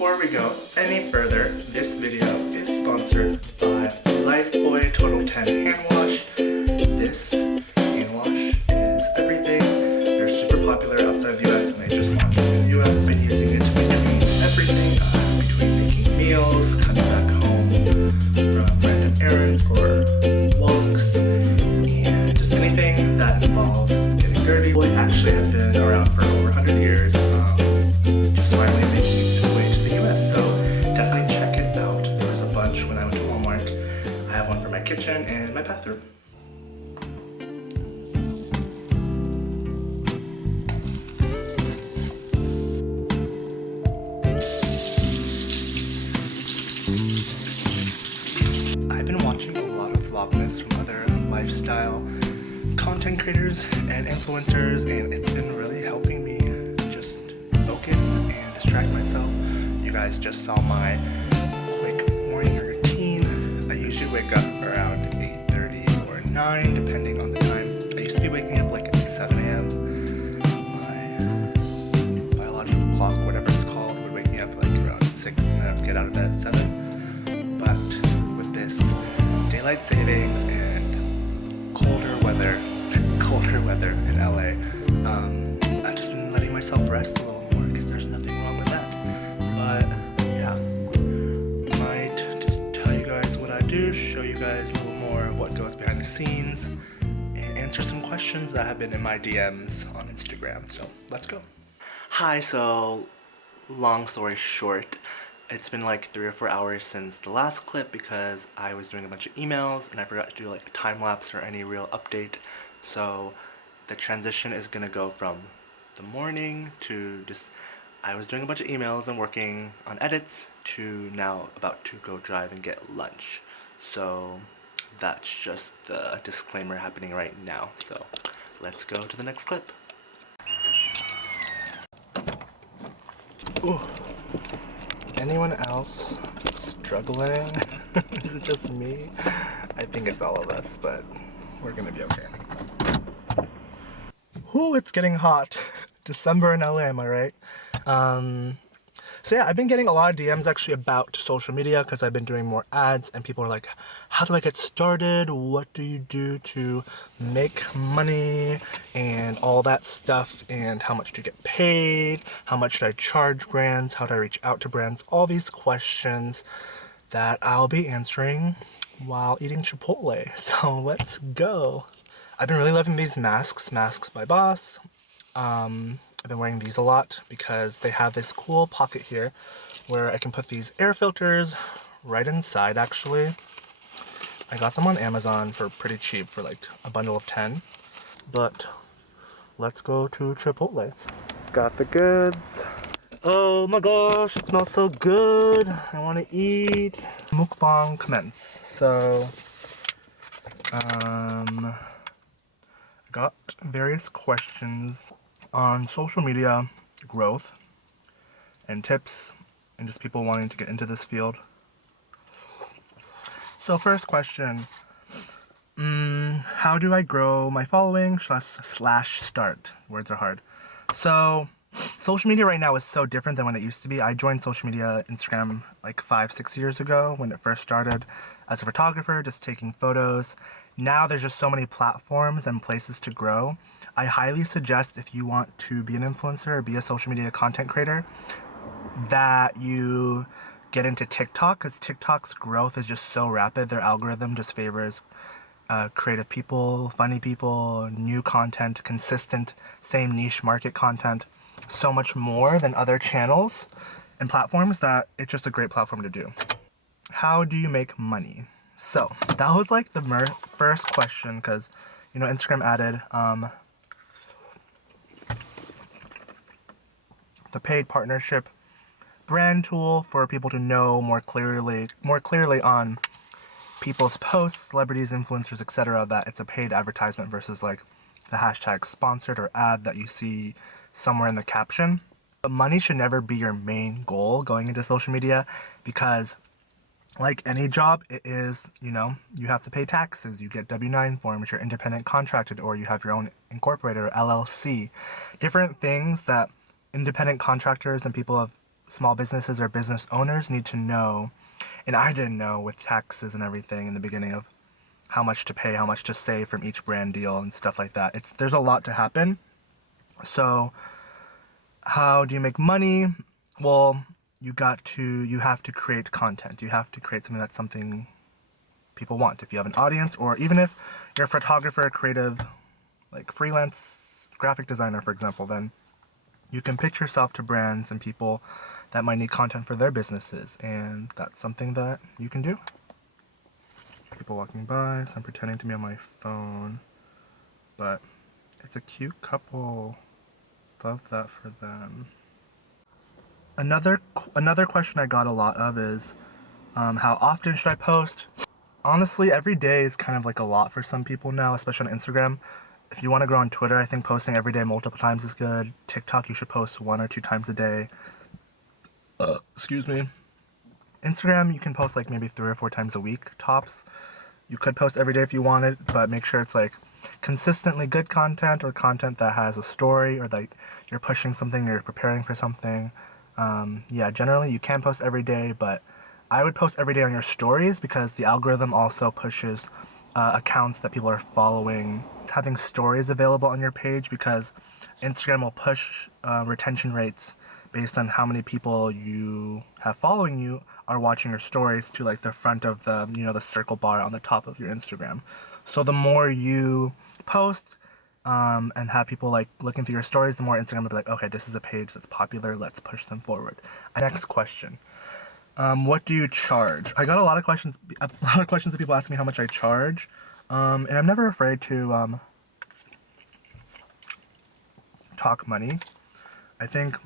before we go any further, this video is sponsored by Lifebuoy Total 10 Hand Wash. This hand wash is everything. They're super popular outside the US and they just launched in the US. I've been using it between everything, between making meals, coming back home from random errands or walks, and just anything that involves getting dirty. It actually has been around for over 100 years. Just finally making its way to the US, so definitely check it out. There was a bunch when I went to Walmart. I have one for my kitchen and my bathroom. I've been watching a lot of vlogmas from other lifestyle content creators and influencers, and it's been really helping me just focus and distract myself. You guys just saw my quick morning routine. I usually wake up around 8:30 or 9 depending on the time. I used to be waking up like at 7 a.m. My biological clock, whatever it's called, would wake me up like around 6 and then I'd get out of bed at 7. But with this daylight savings and colder weather in LA, I've just been letting myself rest a little more because there's nothing wrong with that. But yeah, might just tell you guys what I do, show you guys a little more of what goes behind the scenes, and answer some questions that have been in my DMs on Instagram. So let's go. Hi, so long story short, it's been like 3 or 4 hours since the last clip because I was doing a bunch of emails and I forgot to do like a time lapse or any real update. So the transition is gonna go from the morning to just I was doing a bunch of emails and working on edits to now about to go drive and get lunch. So that's just the disclaimer happening right now. So let's go to the next clip. Ooh. Anyone else struggling? Is it just me? I think it's all of us, but we're gonna be okay. Ooh, it's getting hot. December in LA, am I right? So yeah, I've been getting a lot of DMs actually about social media because I've been doing more ads and people are like, how do I get started? What do you do to make money and all that stuff, and how much do you get paid? How much should I charge brands? How do I reach out to brands? All these questions that I'll be answering while eating Chipotle. So let's go. I've been really loving these masks by Boss. I've been wearing these a lot because they have this cool pocket here where I can put these air filters right inside. Actually, I got them on Amazon for pretty cheap, for like a bundle of 10. But let's go to Chipotle. Got the goods. Oh my gosh, it smells so good. I want to eat. Mukbang commence. So I got various questions on social media growth and tips and just people wanting to get into this field. So first question, how do I grow my following slash start? Words are hard. So social media right now is so different than when it used to be. I joined social media, Instagram, like 5-6 years ago when it first started as a photographer, just taking photos. Now there's just so many platforms and places to grow. I highly suggest, if you want to be an influencer or be a social media content creator, that you get into TikTok, because TikTok's growth is just so rapid. Their algorithm just favors creative people, funny people, new content, consistent, same niche market content, so much more than other channels and platforms that it's just a great platform to do. How do you make money? So that was like the first question, because you know Instagram added the paid partnership brand tool for people to know more clearly on people's posts, celebrities, influencers, etc., that it's a paid advertisement versus like the hashtag sponsored or ad that you see somewhere in the caption. But money should never be your main goal going into social media, because like any job, it is, you know, you have to pay taxes, you get W-9 forms, you're independent contracted, or you have your own incorporated or LLC. Different things that independent contractors and people of small businesses or business owners need to know, and I didn't know with taxes and everything in the beginning of how much to pay, how much to save from each brand deal and stuff like that. There's a lot to happen. So how do you make money? Well, you have to create content. You have to create something people want. If you have an audience, or even if you're a photographer, creative, like freelance graphic designer, for example, then you can pitch yourself to brands and people that might need content for their businesses, and that's something that you can do. People walking by, so I'm pretending to be on my phone, but it's a cute couple. Love that for them. Another question I got a lot of is, how often should I post? Honestly, every day is kind of like a lot for some people now, especially on Instagram. If you want to grow on Twitter, I think posting every day multiple times is good. TikTok, you should post 1 or 2 times a day. Excuse me. Instagram, you can post like maybe 3 or 4 times a week, tops. You could post every day if you wanted, but make sure it's like consistently good content, or content that has a story, or that you're pushing something, you're preparing for something. Yeah, generally you can post every day, but I would post every day on your stories, because the algorithm also pushes accounts that people are following. Having stories available on your page, because Instagram will push retention rates based on how many people you have following you are watching your stories to like the front of the, the circle bar on the top of your Instagram. So the more you post and have people like looking through your stories, the more Instagram will be like, okay, this is a page that's popular, let's push them forward. Next question. What do you charge? I got a lot of questions that people ask me how much I charge. And I'm never afraid to talk money. I think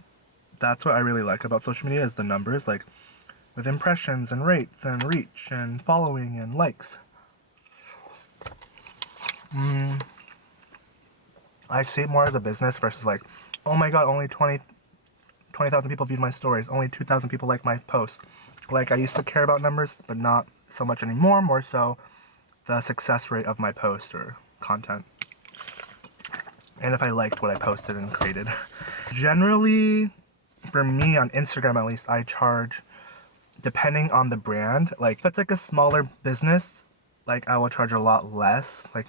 that's what I really like about social media, is the numbers, like with impressions and rates and reach and following and likes. I see it more as a business versus like, oh my god, only 20,000 people viewed my stories, only 2,000 people liked my post. Like, I used to care about numbers, but not so much anymore, more so the success rate of my post or content. And if I liked what I posted and created. Generally, for me on Instagram at least, I charge depending on the brand. Like if it's like a smaller business, like I will charge a lot less, like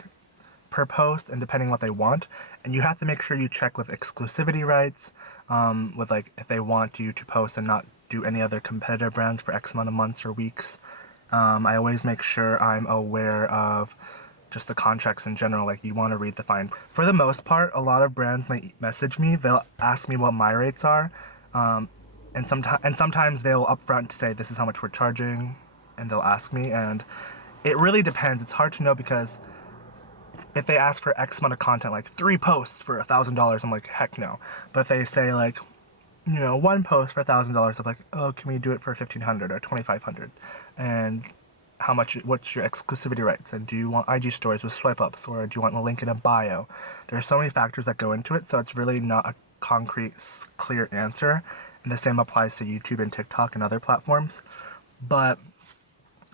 per post, and depending what they want. And you have to make sure you check with exclusivity rights, with like if they want you to post and not do any other competitor brands for X amount of months or weeks. I always make sure I'm aware of just the contracts in general. Like, you want to read the fine. For the most part, a lot of brands might message me. They'll ask me what my rates are, and sometimes they'll upfront say this is how much we're charging, and they'll ask me. And it really depends. It's hard to know, because if they ask for X amount of content, like 3 posts for $1,000, I'm like, heck no. But if they say like, 1 post for $1,000, I'm like, oh, can we do it for $1,500 or $2,500? And what's your exclusivity rights? And do you want IG stories with swipe ups, or do you want a link in a bio? There are so many factors that go into it, so it's really not a concrete, clear answer. And the same applies to YouTube and TikTok and other platforms. But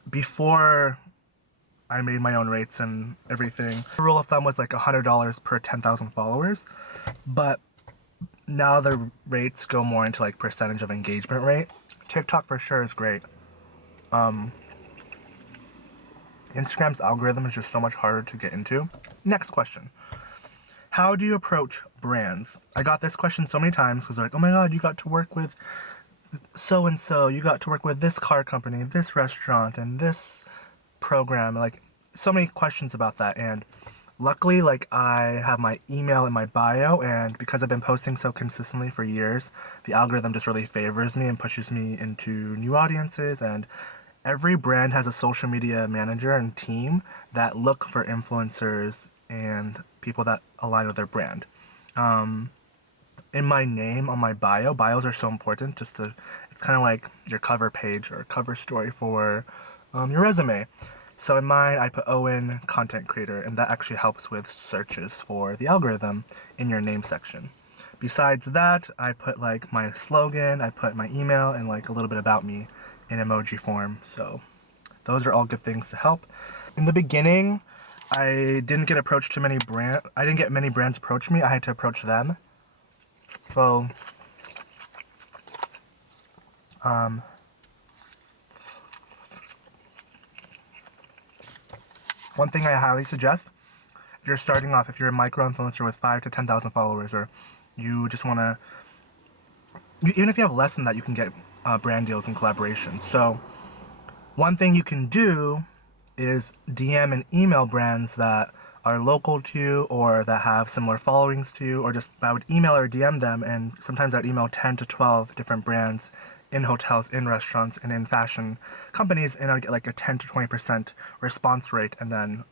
before I made my own rates and everything, the rule of thumb was like $100 per 10,000 followers. But now the rates go more into like percentage of engagement rate. TikTok for sure is great. Instagram's algorithm is just so much harder to get into. Next question. How do you approach brands? I got this question so many times, because they're like, oh my god, you got to work with so-and-so, you got to work with this car company, this restaurant, and this program. Like, so many questions about that. And luckily, like, I have my email in my bio, and because I've been posting so consistently for years, the algorithm just really favors me and pushes me into new audiences. And every brand has a social media manager and team that look for influencers and people that align with their brand. In my name, on my bios are so important. It's kind of like your cover page or cover story for your resume. So in mine, I put Owen, content creator, and that actually helps with searches for the algorithm in your name section. Besides that, I put like my slogan, I put my email, and like a little bit about me in emoji form. So those are all good things to help. In the beginning, I didn't get approached to many brands. I didn't get many brands approach me. I had to approach them. So One thing I highly suggest, if you're starting off, if you're a micro-influencer with 5 to 10,000 followers, or you just want to, even if you have less than that, you can get brand deals and collaborations. So one thing you can do is DM and email brands that are local to you or that have similar followings to you, or just I would email or DM them, and sometimes I'd email 10 to 12 different brands in hotels, in restaurants, and in fashion companies, and I'd get like a 10 to 20% response rate, and then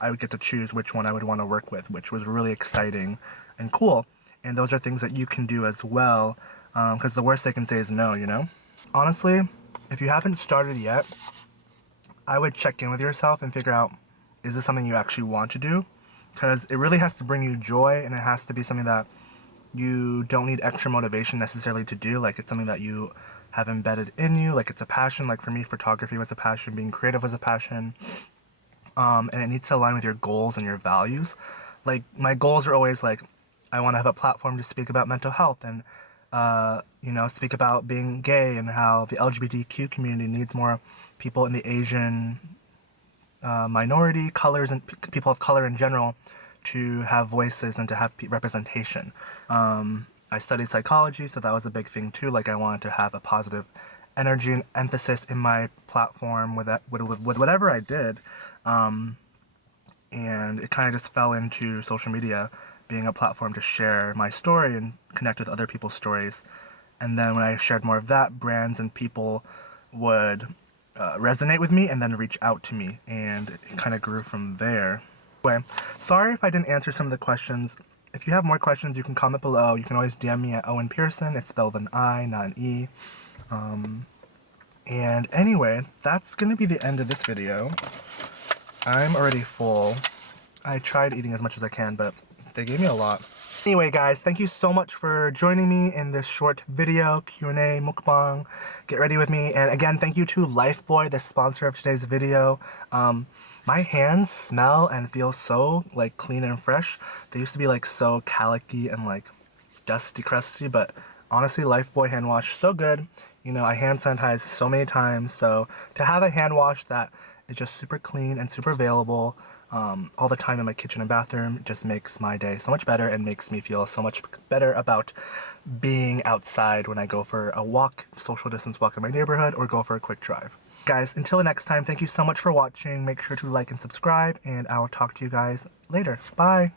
I would get to choose which one I would want to work with, which was really exciting and cool. And those are things that you can do as well, because the worst they can say is no, you know? Honestly, if you haven't started yet, I would check in with yourself and figure out, is this something you actually want to do? Because it really has to bring you joy, and it has to be something that you don't need extra motivation necessarily to do. Like, it's something that you have embedded in you. Like, it's a passion. Like, for me, photography was a passion. Being creative was a passion. And it needs to align with your goals and your values. Like, my goals are always like, I want to have a platform to speak about mental health and, you know, speak about being gay and how the LGBTQ community needs more people in the Asian minority, colors, and people of color in general to have voices and to have representation. I studied psychology, so that was a big thing too. Like, I wanted to have a positive energy and emphasis in my platform with whatever I did. And it kind of just fell into social media being a platform to share my story and connect with other people's stories. And then when I shared more of that, brands and people would resonate with me and then reach out to me, and it kind of grew from there. Anyway, sorry if I didn't answer some of the questions. If you have more questions, you can comment below. You can always DM me at Owen Pearson. It's spelled an I, not an E. And anyway, that's going to be the end of this video. I'm already full. I tried eating as much as I can, but they gave me a lot. Anyway, guys, thank you so much for joining me in this short video, Q&A, mukbang. Get ready with me. And again, thank you to Lifebuoy, the sponsor of today's video. My hands smell and feel so like clean and fresh. They used to be like so calicky and like dusty, crusty, but honestly, Lifebuoy hand wash, so good. You know, I hand sanitize so many times, so to have a hand wash that is just super clean and super available all the time in my kitchen and bathroom just makes my day so much better and makes me feel so much better about being outside when I go for a walk, social distance walk in my neighborhood, or go for a quick drive. Guys, until next time, thank you so much for watching. Make sure to like and subscribe, and I will talk to you guys later. Bye!